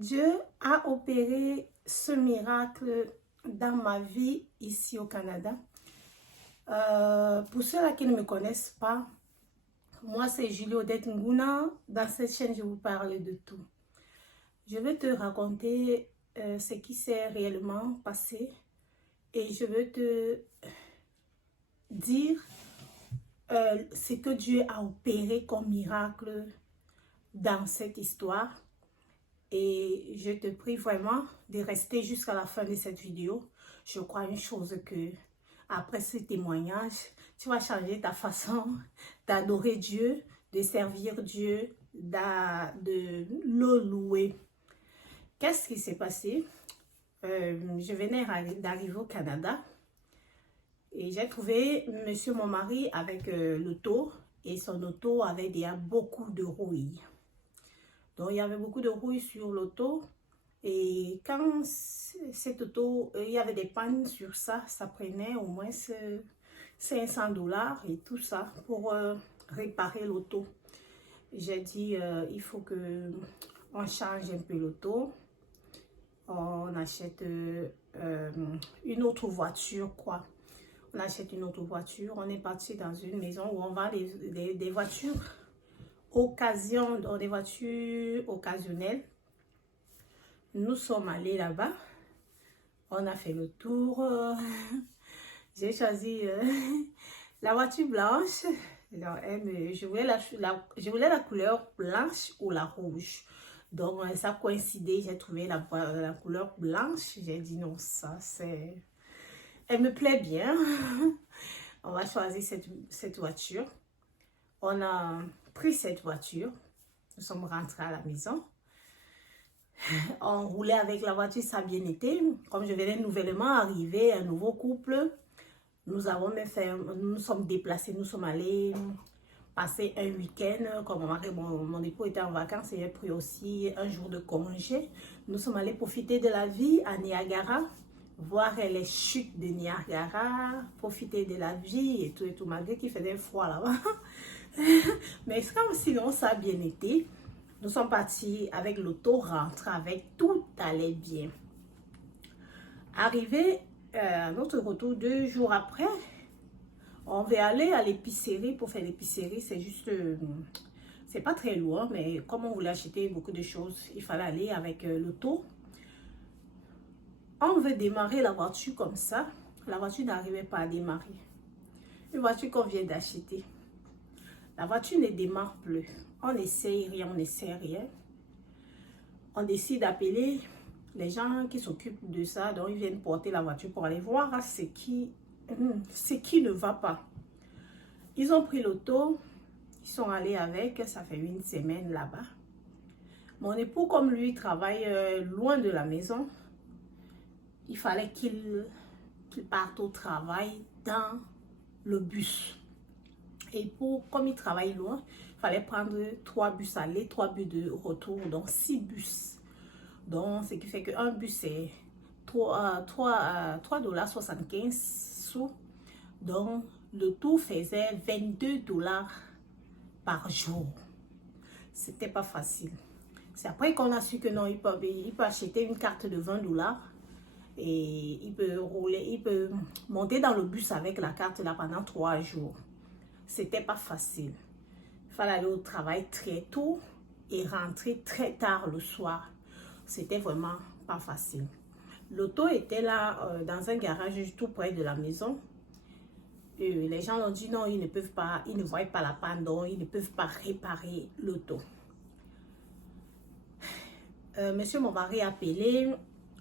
Dieu a opéré ce miracle dans ma vie ici au Canada. Pour ceux-là qui ne me connaissent pas, moi c'est Julie Odette Nguna. Dans cette chaîne, je vous parle de tout. Je vais te raconter ce qui s'est réellement passé et je vais te dire ce que Dieu a opéré comme miracle dans cette histoire. Et je te prie vraiment de rester jusqu'à la fin de cette vidéo. Je crois une chose que après ce témoignage, tu vas changer ta façon d'adorer Dieu, de servir Dieu, de le louer. Qu'est-ce qui s'est passé? Je venais d'arriver au Canada et j'ai trouvé monsieur mon mari avec l'auto et son auto avait déjà beaucoup de rouille. Donc, il y avait beaucoup de rouille sur l'auto. Et quand cette auto, il y avait des pannes sur ça, ça prenait au moins $500 et tout ça pour réparer l'auto. J'ai dit, il faut que on change un peu l'auto. On achète une autre voiture, quoi. On achète une autre voiture. On est parti dans une maison où on vend des voitures des voitures occasionnelles. Nous sommes allés là-bas. On a fait le tour. J'ai choisi la voiture blanche. Alors, je voulais la couleur blanche ou la rouge. Donc, ça coïncidait. J'ai trouvé la couleur blanche. J'ai dit non, ça c'est... Elle me plaît bien. On va choisir cette voiture. On a pris cette voiture. Nous sommes rentrés à la maison. On roulait avec la voiture, ça a bien été. Comme je venais nouvellement arriver, un nouveau couple, nous sommes déplacés, nous sommes allés passer un week-end. Comme mon époux était en vacances et j'ai pris aussi un jour de congé. Nous sommes allés profiter de la vie à Niagara, voir les chutes de Niagara, profiter de la vie et tout, malgré qu'il faisait froid là-bas. Mais c'est comme si ça a bien été. Nous sommes partis avec l'auto, rentrés avec, tout allait bien. Arrivé à notre retour 2 jours après, on va aller à l'épicerie pour faire l'épicerie. C'est juste, c'est pas très loin, mais comme on voulait acheter beaucoup de choses, il fallait aller avec l'auto. On veut démarrer la voiture comme ça. La voiture n'arrivait pas à démarrer. Une voiture qu'on vient d'acheter. La voiture ne démarre plus. On essaye rien, on essaie rien. On décide d'appeler les gens qui s'occupent de ça. Donc, ils viennent porter la voiture pour aller voir ce qui ne va pas. Ils ont pris l'auto. Ils sont allés avec. Ça fait 1 semaine là-bas. Mon époux, comme lui, travaille loin de la maison. Il fallait qu'il parte au travail dans le bus. Et comme il travaille loin, il fallait prendre 3 bus aller, 3 bus de retour, donc 6 bus. Donc, ce qui fait qu'un bus, c'est 3,75 $. Donc, le tout faisait $22 par jour. C'était pas facile. C'est après qu'on a su que non, il peut acheter une carte de $20 et il peut monter dans le bus avec la carte là pendant 3 jours. C'était pas facile. Il fallait aller au travail très tôt et rentrer très tard le soir. C'était vraiment pas facile. L'auto était là dans un garage tout près de la maison. Et les gens ont dit non, ils ne peuvent pas, ils ne voient pas la panne, donc ils ne peuvent pas réparer l'auto. Monsieur mon mari a appelé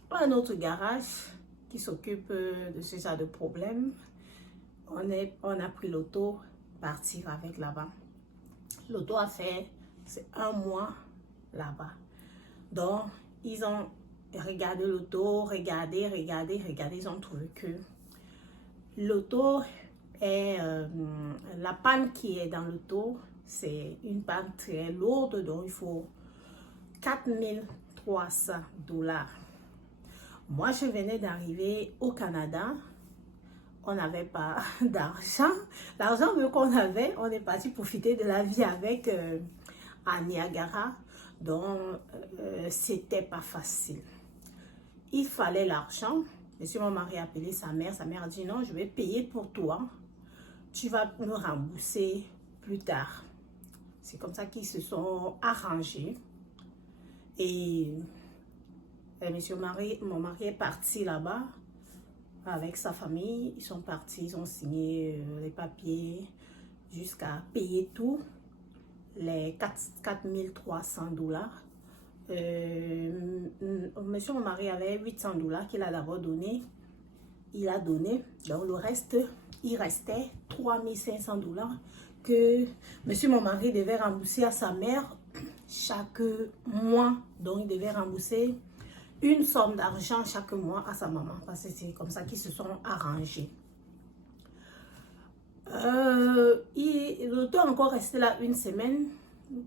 un autre garage qui s'occupe de ce genre de problème. On a pris l'auto, partir avec là-bas. L'auto a fait 1 mois là-bas. Donc, ils ont regardé l'auto, regardé. Ils ont trouvé que l'auto est... la panne qui est dans l'auto, c'est une panne très lourde. Donc, il faut $4,300. Moi, je venais d'arriver au Canada. On n'avait pas d'argent. L'argent qu'on avait, on est parti profiter de la vie avec à Niagara. Donc, c'était pas facile. Il fallait l'argent. Monsieur, mon mari a appelé sa mère. Sa mère a dit non, je vais payer pour toi. Tu vas me rembourser plus tard. C'est comme ça qu'ils se sont arrangés. Et mon mari est parti là-bas avec sa famille. Ils sont partis, ils ont signé les papiers jusqu'à payer tout, les 4300 dollars. Monsieur mon mari avait 800 dollars qu'il a d'abord donné. Il a donné, donc le reste, il restait 3500 dollars que monsieur mon mari devait rembourser à sa mère chaque mois. Donc il devait rembourser une somme d'argent chaque mois à sa maman, parce que c'est comme ça qu'ils se sont arrangés. L'auto est encore resté là une semaine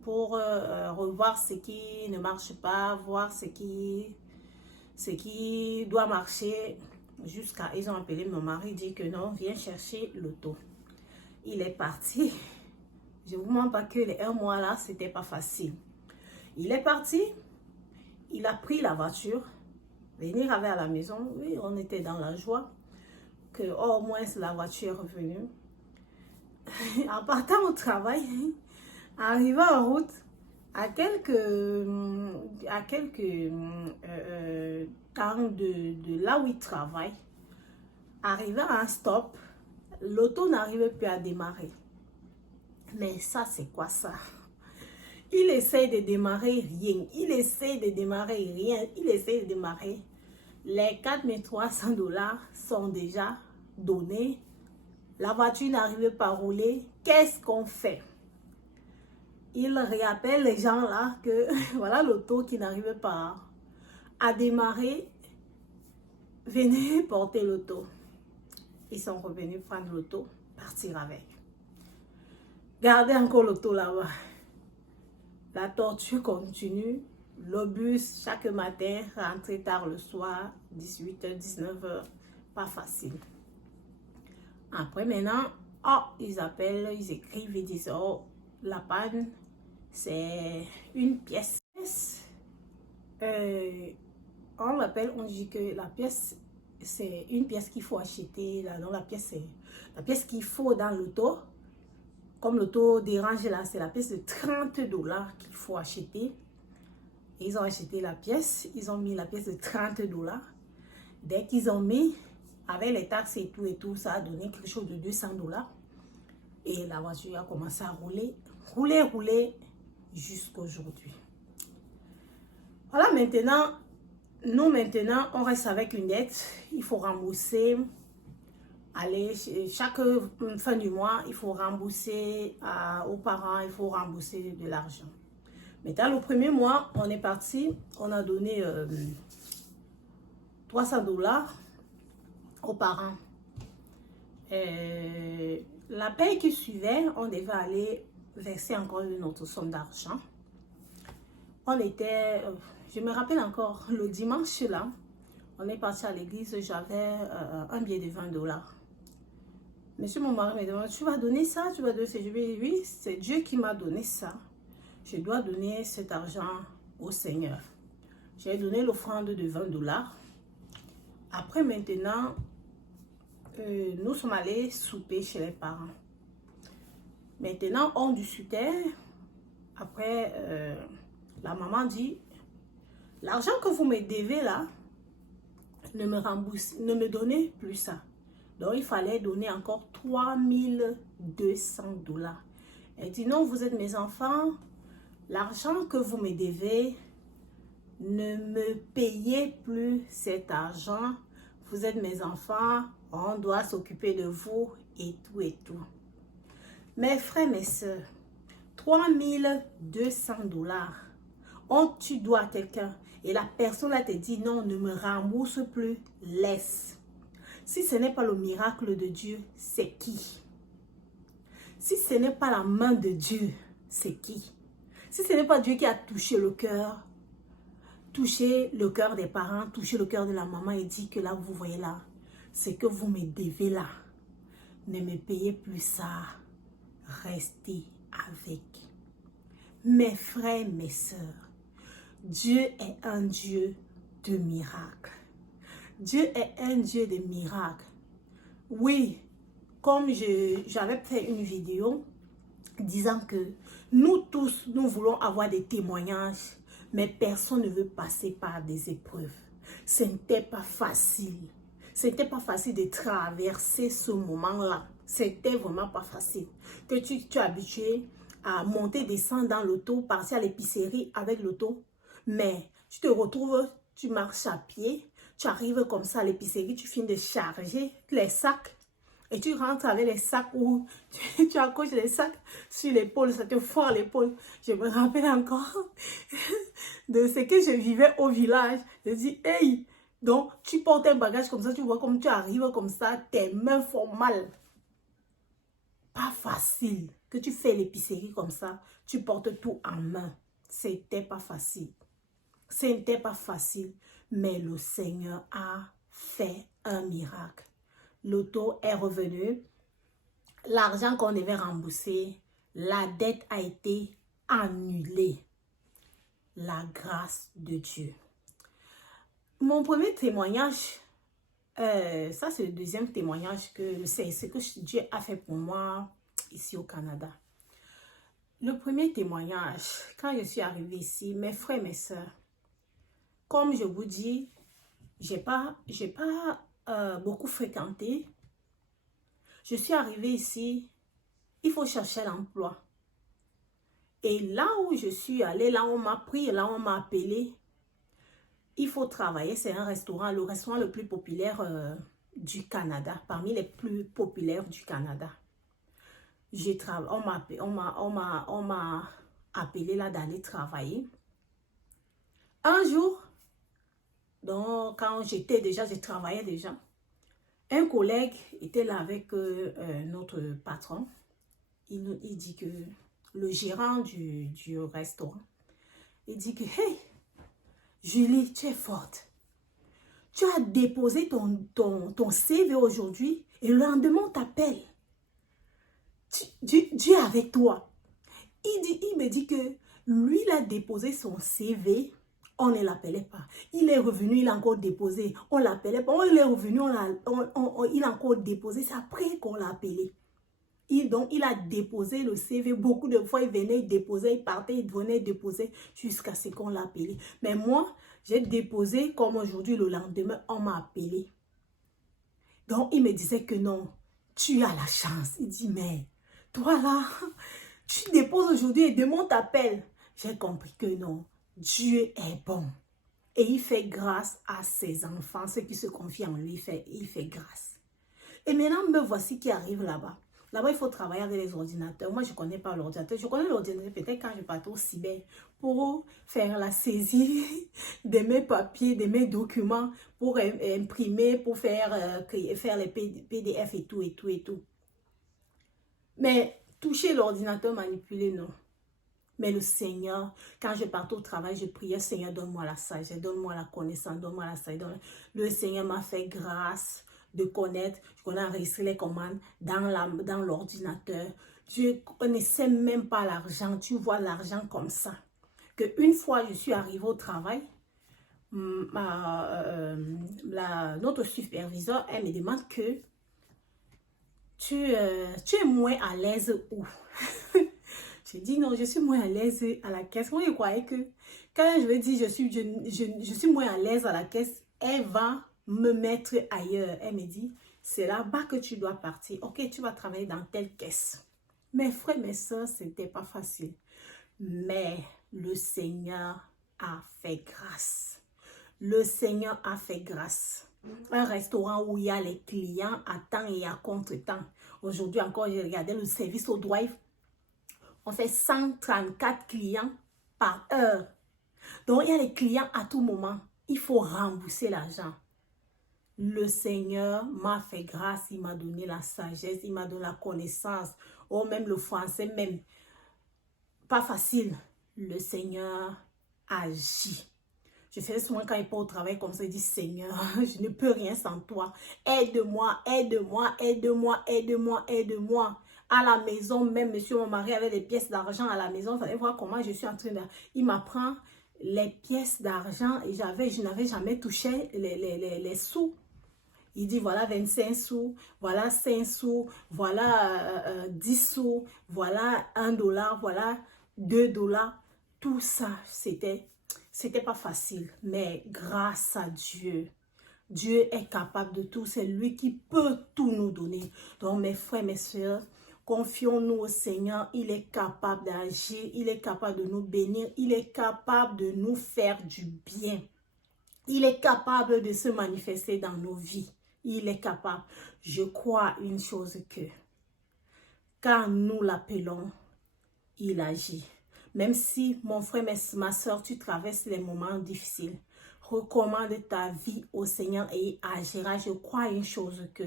pour revoir ce qui ne marche pas, voir ce qui doit marcher, jusqu'à ils ont appelé mon mari, dit que non, viens chercher l'auto. Il est parti. Je ne vous mens pas que les 1 mois là, c'était pas facile. Il est parti, il a pris la voiture, venir avec à la maison. Oui, on était dans la joie que au moins la voiture est revenue. En partant au travail, arrivant en route, à quelques temps de là où il travaille, arrivant à un stop, l'auto n'arrive plus à démarrer. Mais ça, c'est quoi ça? Il essaie de démarrer rien. Il essaie de démarrer rien. Il essaie de démarrer. Les 4300 dollars sont déjà donnés. La voiture n'arrive pas à rouler. Qu'est-ce qu'on fait? Il réappelle les gens là que voilà l'auto qui n'arrive pas à démarrer. Venez porter l'auto. Ils sont revenus prendre l'auto, partir avec. Gardez encore l'auto là-bas. La torture continue. Le bus chaque matin, rentrer tard le soir, 18h, 19h, pas facile. Après maintenant, oh, ils appellent, ils écrivent, ils disent oh, la panne, c'est une pièce. On l'appelle, on dit que la pièce, c'est une pièce qu'il faut acheter. Là, donc la pièce, c'est la pièce qu'il faut dans l'auto. Comme l'auto dérange là, c'est la pièce de 30 dollars qu'il faut acheter. Et ils ont acheté la pièce, ils ont mis la pièce de 30 dollars. Dès qu'ils ont mis, avec les taxes et tout, ça a donné quelque chose de 200 dollars. Et la voiture a commencé à rouler, rouler jusqu'aujourd'hui. Voilà, maintenant, on reste avec une dette. Il faut rembourser. Allez, chaque fin du mois, il faut rembourser aux parents, il faut rembourser de l'argent. Maintenant, le premier mois, on est parti, on a donné 300 dollars aux parents. La paie qui suivait, on devait aller verser encore une autre somme d'argent. On était, je me rappelle encore, le dimanche là, on est parti à l'église, j'avais un billet de 20 dollars. Monsieur mon mari me demande, tu vas donner ça? Tu vas donner ça? Je lui dis, oui, c'est Dieu qui m'a donné ça. Je dois donner cet argent au Seigneur. J'ai donné l'offrande de 20 dollars. Après maintenant, nous sommes allés souper chez les parents. Maintenant, on discutait. Après, la maman dit, l'argent que vous me devez là, ne me donnez plus ça. Donc, il fallait donner encore 3200 dollars. Elle dit, non, vous êtes mes enfants. L'argent que vous me devez, ne me payez plus cet argent. Vous êtes mes enfants. On doit s'occuper de vous et tout et tout. Mes frères, mes soeurs, 3200 dollars. Tu dois à quelqu'un et la personne là te dit, non, ne me rembourse plus, laisse. Si ce n'est pas le miracle de Dieu, c'est qui? Si ce n'est pas la main de Dieu, c'est qui? Si ce n'est pas Dieu qui a touché le cœur des parents, touché le cœur de la maman et dit que là, vous voyez là, c'est que vous me devez là. Ne me payez plus ça. Restez avec. Mes frères, mes sœurs, Dieu est un Dieu de miracles. Dieu est un Dieu de miracles. Oui, comme j'avais fait une vidéo disant que nous tous, nous voulons avoir des témoignages, mais personne ne veut passer par des épreuves. Ce n'était pas facile. Ce n'était pas facile de traverser ce moment-là. C'était vraiment pas facile. Que tu es habitué à monter, descendre dans l'auto, partir à l'épicerie avec l'auto, mais tu te retrouves, tu marches à pied, tu arrives comme ça à l'épicerie, tu finis de charger les sacs et tu rentres avec les sacs où tu accroches les sacs sur l'épaule, ça te fend l'épaule. Je me rappelle encore de ce que je vivais au village. Je dis, hey, donc tu portes un bagage comme ça, tu vois comme tu arrives comme ça, tes mains font mal. Pas facile. Que tu fais l'épicerie comme ça, tu portes tout en main. C'était pas facile. Ce n'était pas facile, mais le Seigneur a fait un miracle. L'auto est revenu, l'argent qu'on devait rembourser, la dette a été annulée. La grâce de Dieu. Mon premier témoignage, ça c'est le deuxième témoignage que c'est ce que Dieu a fait pour moi ici au Canada. Le premier témoignage, quand je suis arrivée ici, mes frères, mes soeurs, comme je vous dis, j'ai pas beaucoup fréquenté. Je suis arrivée ici, il faut chercher l'emploi. Et là où je suis allée, là où on m'a pris, là où on m'a appelé, il faut travailler. C'est un restaurant, le restaurant le plus populaire du Canada, parmi les plus populaires du Canada. On m'a appelé là d'aller travailler. Un jour, donc quand je travaillais déjà, un collègue était là avec notre patron. Il dit que le gérant du restaurant, il dit que, hey, Julie, tu es forte. Tu as déposé ton CV aujourd'hui et le lendemain, on t'appelle. Dieu est avec toi. Il me dit que lui, il a déposé son CV, on ne l'appelait pas. Il est revenu, il a encore déposé, on ne l'appelait pas. Il est revenu, il a encore déposé. C'est après qu'on l'a appelé. Donc, il a déposé le CV. Beaucoup de fois, il venait, il déposait, il partait, il venait déposer jusqu'à ce qu'on l'a appelé. Mais moi, j'ai déposé comme aujourd'hui, le lendemain, on m'a appelé. Donc, il me disait que non, tu as la chance. Il dit, mais toi là, tu déposes aujourd'hui et demain on t'appelle. J'ai compris que non, Dieu est bon. Et il fait grâce à ses enfants, ceux qui se confient en lui, il fait grâce. Et maintenant, me voici qui arrive là-bas. Là-bas, il faut travailler avec les ordinateurs. Moi, je ne connais pas l'ordinateur. Je connais l'ordinateur peut-être quand je partais au cyber pour faire la saisie de mes papiers, de mes documents, pour imprimer, pour faire les PDF et tout, et tout, et tout. Mais toucher l'ordinateur, manipuler, non. Mais le Seigneur, quand je partais au travail, je priais, Seigneur, donne-moi la sagesse, donne-moi la connaissance, donne-moi la sagesse. Le Seigneur m'a fait grâce de connaître, je connais enregistrer les commandes dans l'ordinateur. Je ne connaissais même pas l'argent. Tu vois l'argent comme ça. Une fois, je suis arrivée au travail, notre superviseur, elle me demande que tu es moins à l'aise où? J'ai dit non, je suis moins à l'aise à la caisse. Moi, je croyais que quand je vais dire je suis moins à l'aise à la caisse, elle va me mettre ailleurs. Elle me dit, c'est là-bas que tu dois partir. Ok, tu vas travailler dans telle caisse. Mes frères, mes soeurs, ce n'était pas facile. Mais le Seigneur a fait grâce. Le Seigneur a fait grâce. Un restaurant où il y a les clients à temps et à contre-temps. Aujourd'hui encore, j'ai regardé le service au drive. On fait 134 clients par heure. Donc, il y a les clients à tout moment. Il faut rembourser l'argent. Le Seigneur m'a fait grâce. Il m'a donné la sagesse. Il m'a donné la connaissance. Oh, même le français, même. Pas facile. Le Seigneur agit. Je fais souvent quand il part au travail comme ça, il dit, Seigneur, je ne peux rien sans toi. Aide-moi, aide-moi, aide-moi, aide-moi, aide-moi. À la maison, même monsieur, mon mari avait des pièces d'argent à la maison. Vous allez voir comment je suis en train de... Il m'apprend les pièces d'argent et je n'avais jamais touché les sous. Il dit voilà 25 sous, voilà 5 sous, voilà 10 sous, voilà 1 dollar, voilà 2 dollars. Tout ça, c'était pas facile. Mais grâce à Dieu, Dieu est capable de tout. C'est lui qui peut tout nous donner. Donc mes frères, mes soeurs, confions-nous au Seigneur. Il est capable d'agir. Il est capable de nous bénir. Il est capable de nous faire du bien. Il est capable de se manifester dans nos vies. Il est capable. Je crois une chose que quand nous l'appelons, il agit. Même si, mon frère, ma soeur, tu traverses les moments difficiles, recommande ta vie au Seigneur et il agira. Je crois une chose que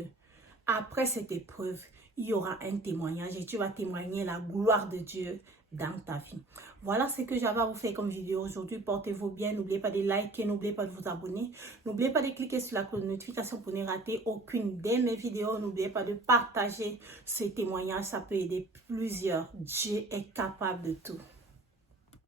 après cette épreuve, il y aura un témoignage et tu vas témoigner la gloire de Dieu dans ta vie. Voilà ce que j'avais à vous faire comme vidéo aujourd'hui. Portez-vous bien. N'oubliez pas de liker, n'oubliez pas de vous abonner. N'oubliez pas de cliquer sur la cloche de notification pour ne rater aucune de mes vidéos. N'oubliez pas de partager ce témoignage. Ça peut aider plusieurs. Dieu est capable de tout.